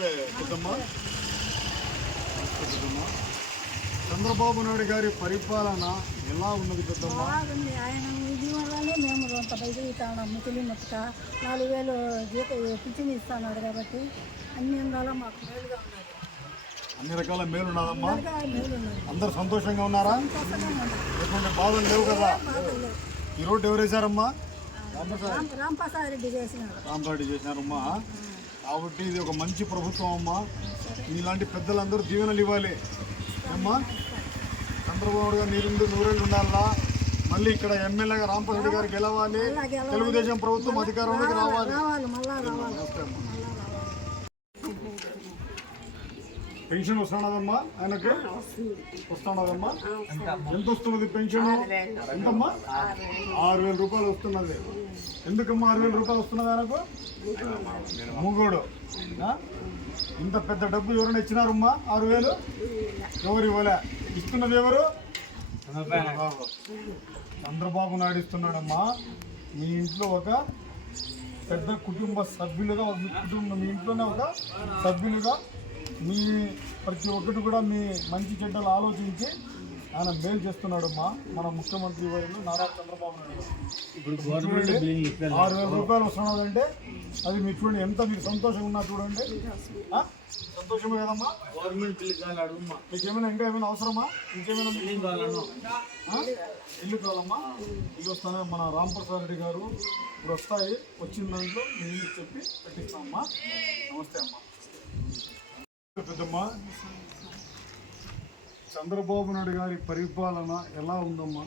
నమస్తే పెద్దమ్మా. చంద్రబాబు నాయుడు గారి పరిపాలన ఎలా ఉన్నది పెద్దమ్మా? బాగుంది. ఆయన ఇది వల్లనే మేము కొంత పైసలు ఇస్తాను. ముసలి ముక్క 4,000 జీతం పింఛన్ ఇస్తున్నాడు కాబట్టి అన్ని ఉండాలో మాకు మేలుగా ఉన్నది. అన్ని రకాల మేలు ఉన్నదమ్మా. మేలు ఉన్నది. అందరు సంతోషంగా ఉన్నారా? ఎటువంటి బాధలు లేవు కదా? ఈ రోడ్డు ఎవరు వేశారమ్మా? రాంప్రసాద్ రెడ్డి చేసినారు. రాంప్రసాద్ చేసినారమ్మా. కాబట్టి ఇది ఒక మంచి ప్రభుత్వం అమ్మా. మీలాంటి పెద్దలందరూ దీవెనలు ఇవ్వాలి అమ్మా. చంద్రబాబు గారు నీరుండి నూరేళ్ళు ఉండాలా. మళ్ళీ ఇక్కడ ఎమ్మెల్యేగా రాంప్రసాద్ రెడ్డి గారు గెలవాలి. తెలుగుదేశం ప్రభుత్వం అధికారంలోకి రావాలి. పెన్షన్ వస్తున్నదమ్మా? ఆయనకు వస్తున్నదమ్మా. ఎంత వస్తున్నది పెన్షన్? ఎంతమ్మా? 6,000 రూపాయలు వస్తున్నది. ఎందుకమ్మా 6,000 రూపాయలు వస్తున్నది ఆయనకు? మూగోడు. ఇంత పెద్ద డబ్బు ఎవరైనా ఇచ్చినారమ్మా? 6,000 ఎవరు ఇవ్వలే. ఇస్తున్నది ఎవరు? చంద్రబాబు నాయుడు ఇస్తున్నాడమ్మా. మీ ఇంట్లో ఒక పెద్ద కుటుంబ సభ్యులుగా, మీ ఇంట్లోనే ఒక సభ్యులుగా మీ ప్రతి ఒక్కటి కూడా మీ మంచి చెడ్డలు ఆలోచించి ఆయన మేలు చేస్తున్నాడమ్మా. మన ముఖ్యమంత్రి వర్యులు నారా చంద్రబాబు నాయుడు. 6,000 రూపాయలు వస్తున్నదంటే అది మీరు చూడండి, ఎంత మీరు సంతోషంగా ఉన్నా చూడండి. సంతోషమే కదమ్మా. మీకు ఏమైనా ఇంకా ఏమైనా అవసరమా? ఇంకేమైనా ఇల్లు కావాలమ్మా? ఇల్లు వస్తానే మన రాంప్రసాద్ రెడ్డి గారు ఇప్పుడు వస్తాయి. వచ్చిన దాంట్లో నేను చెప్పి పెట్టిస్తామమ్మా. నమస్తే అమ్మా. పెద్దమ్మా, చంద్రబాబు నాయుడు గారి పరిపాలన ఎలా ఉందమ్మా?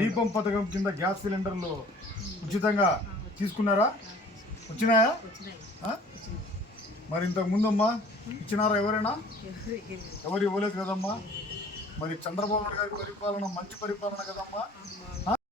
దీపం పథకం కింద గ్యాస్ సిలిండర్లు ఉచితంగా తీసుకున్నారా? వచ్చినాయా? మరి ఇంతకు ముందమ్మా ఇచ్చినారా ఎవరైనా? ఎవరు ఇవ్వలేదు కదమ్మా. మరి చంద్రబాబు నాయుడు గారి పరిపాలన మంచి పరిపాలన కదమ్మా.